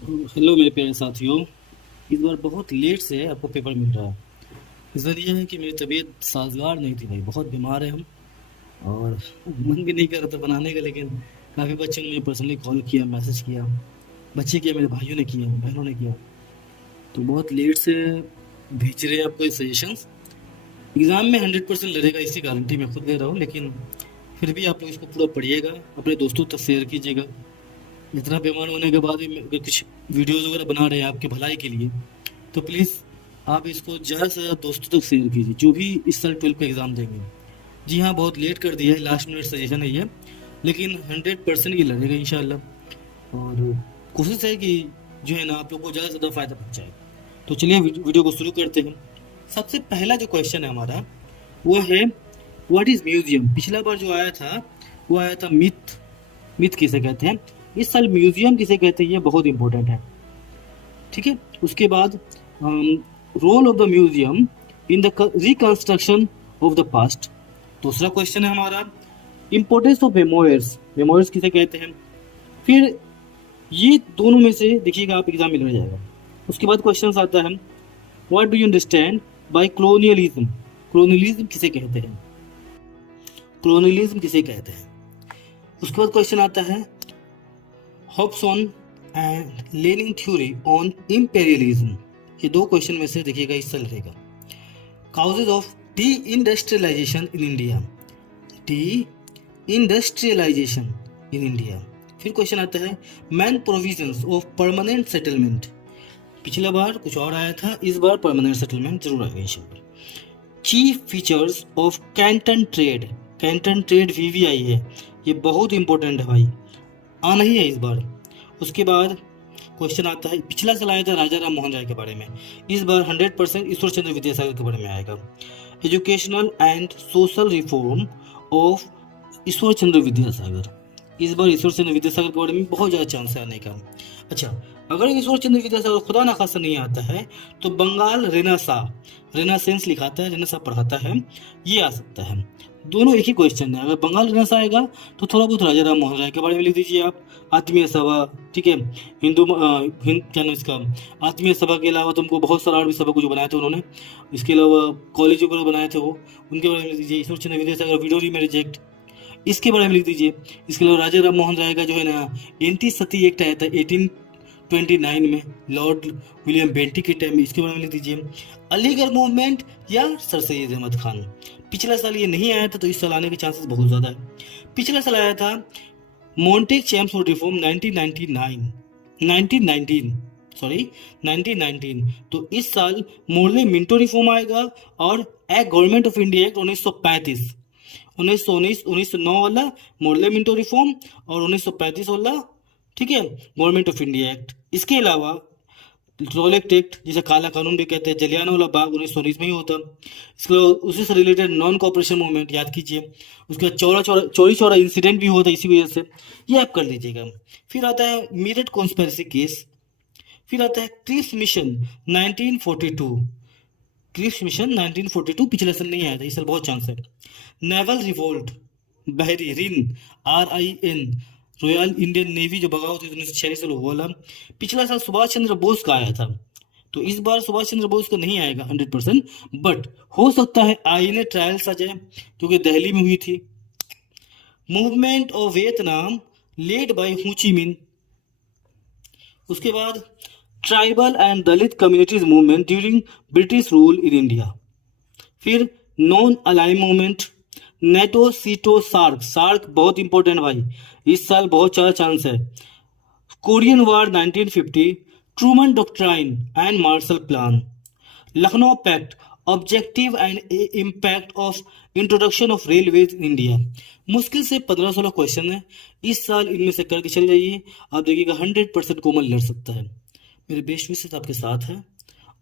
Hello मेरे प्यारे साथियों। इस बार बहुत लेट से आपको पेपर मिल रहा है। इस बार ये है कि मेरी तबीयत साजगार नहीं थी भाई, बहुत बीमार है हम। और मन भी नहीं कर रहा था बनाने का, लेकिन काफ़ी बच्चों ने मुझे पर्सनली कॉल किया, मैसेज किया। बच्चे किया, मेरे भाइयों ने किया, बहनों ने किया। तो बहुत लेट से भेज रहे हैं आपको ये सजेशंस। एग्ज़ाम में 100% लड़ेगा, इसकी गारंटी मैं खुद दे रहा हूँ, लेकिन फिर भी आप लोग इसको पूरा पढ़िएगा, अपने दोस्तों तक शेयर कीजिएगा। इतना बीमार होने के बाद भी अगर कुछ वीडियोज़ वगैरह बना रहे हैं आपकी भलाई के लिए, तो प्लीज़ आप इसको ज़्यादा से ज़्यादा दोस्तों तक शेयर कीजिए जो भी इस साल 12 का एग्ज़ाम देंगे। जी हाँ, बहुत लेट कर दिया है, लास्ट मिनट सजेशन है ये, लेकिन 100% की लड़ेगा इंशाल्लाह। और कोशिश है कि जो है ना आप लोग को ज़्यादा से ज़्यादा फ़ायदा पहुँचाए। तो चलिए वीडियो को शुरू करते हैं। सबसे पहला जो क्वेश्चन है हमारा, वो है व्हाट इज़ म्यूज़ियम। पिछला बार जो आया था वो आया था मिथ। मिथ किसे कहते हैं, इस साल म्यूज़ियम किसे कहते हैं, ये बहुत इंपॉर्टेंट है। ठीक है। उसके बाद role of the museum in the reconstruction of the past. दूसरा क्वेश्चन है हमारा इंपॉर्टेंस ऑफ मेमोयर्स। मेमोयर्स किसे कहते हैं। फिर ये दोनों में से देखिएगा आप एग्जाम मिल जाएगा। उसके बाद क्वेश्चन आता है what do you understand by colonialism. Colonialism किसे कहते हैं, क्लोनियलिज्म किसे कहते हैं। उसके बाद क्वेश्चन आता है Hobson and Lenin theory on imperialism. ये दो क्वेश्चन में से देखिएगा इससे रहेगा। Causes of deindustrialisation in India. Deindustrialisation in India. फिर क्वेश्चन आता है main provisions of permanent settlement. पिछला बार कुछ और आया था, इस बार परमानेंट सेटलमेंट जरूर आएगा इंशाल्लाह। Chief features of Canton trade. Canton trade VVI है, ये बहुत इंपॉर्टेंट है भाई, आना ही है इस बार। उसके बाद क्वेश्चन आता है, पिछला साल आया था राजा राम मोहन राय के बारे में, इस बार 100% ईश्वर चंद्र विद्यासागर के बारे में आएगा। Educational and social reform of Ishwar Chandra Vidyasagar. इस बार ईश्वर चंद्र विद्यासागर के बारे में बहुत ज़्यादा चांस है आने का। अच्छा, अगर ईश्वर चंद्र विद्यासागर खुदा ना खासा नहीं आता है तो बंगाल रेनासेंस लिखाता है, रेनेसा पढ़ाता है, ये आ सकता है। दोनों एक ही क्वेश्चन है। अगर बंगाल रेनेसा आएगा तो थोड़ा बहुत राजा राम मोहन राय के बारे में लिख दीजिए आप। आत्मीय सभा, ठीक है, क्या नाम इसका, आत्मीय सभा के अलावा तुमको बहुत सारा और भी सभा को जो बनाए थे उन्होंने, इसके अलावा कॉलेज वगैरह बनाए थे वो, उनके बारे में लिख दीजिए। ईश्वर चंद्र विद्यासागर विडोरी में रिजेक्ट, इसके बारे में लिख दीजिए। इसके अलावा राजा राम मोहन राय का जो है ना एंटी सती एक्ट आया था 1829 में, लॉर्ड विलियम बेंटिक के टाइम में, इसके बारे में लिख दीजिए। अलीगढ़ मूवमेंट या सर सैयद अहमद खान। पिछला साल ये नहीं आया था तो इस साल आने के चांसेस बहुत ज़्यादा है। पिछला साल आया था मोंटेक चैम्प्स फॉर रिफॉर्म 1919। तो इस साल मोरले मिंटो रिफॉर्म आएगा और act government of India act 1935, 1909 वाला मोरले मिंटो रिफॉर्म और 1935 वाला, ठीक है, गवर्नमेंट ऑफ इंडिया एक्ट। इसके अलावा रोलेक्ट एक्ट, जिसे काला कानून भी कहते हैं, जलियांवाला बाग 1919 में ही होता। इसके अलावा उसी से रिलेटेड नॉन कॉपरेशन मूवमेंट याद कीजिए। उसके बाद चौरी चौरा इंसिडेंट भी होता है इसी वजह से, ये आप कर लीजिएगा। फिर आता है मीरठ कॉन्स्पेरेसी केस। फिर आता है क्रिप्स मिशन 1942। क्रिप्स मिशन 1942 पिछले साल नहीं आया था, इस साल बहुत चांस है। नेवल रिवोल्ट, बहरी रिन, RIN, रॉयल इंडियन नेवी जो बगावत हुई 1946 में हुआ था। पिछला साल सुभाष चंद्र बोस का आया था, तो इस बार सुभाष चंद्र बोस का नहीं आएगा 100%, बट हो सकता है INA ट्रायल्स आ जाए क्योंकि दिल्ली में हुई थी। Movement of Vietnam led by Ho Chi Minh. उसके बाद tribal and Dalit communities movement during British rule in India. फिर non aligned movement, NATO SEATO SAARC. SAARC बहुत इंपॉर्टेंट भाई, इस साल बहुत सारा चांस है। Korean war 1950, Truman doctrine and Marshall plan. Lucknow pact, objective and impact of introduction of railways in India. मुश्किल से 15-16 क्वेश्चन है, इस साल इनमें से करके चल जाइए, आप देखिएगा 100% कॉमन लड़ सकता है। मेरे बेस्ट विशेष आपके साथ है,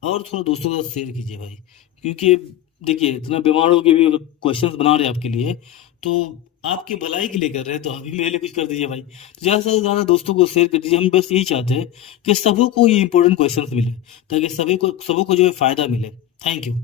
और थोड़ा दोस्तों के साथ शेयर कीजिए भाई, क्योंकि देखिए इतना बीमार हो के भी क्वेश्चंस बना रहे हैं आपके लिए, तो आपकी भलाई के लिए कर रहे हैं, तो अभी मेरे लिए कुछ कर दीजिए भाई। तो ज़्यादा से ज़्यादा दोस्तों को शेयर कर दीजिए। हम बस यही चाहते हैं कि सबों को ये इंपॉर्टेंट क्वेश्चंस मिले, ताकि सबों को जो है फ़ायदा मिले। Thank you.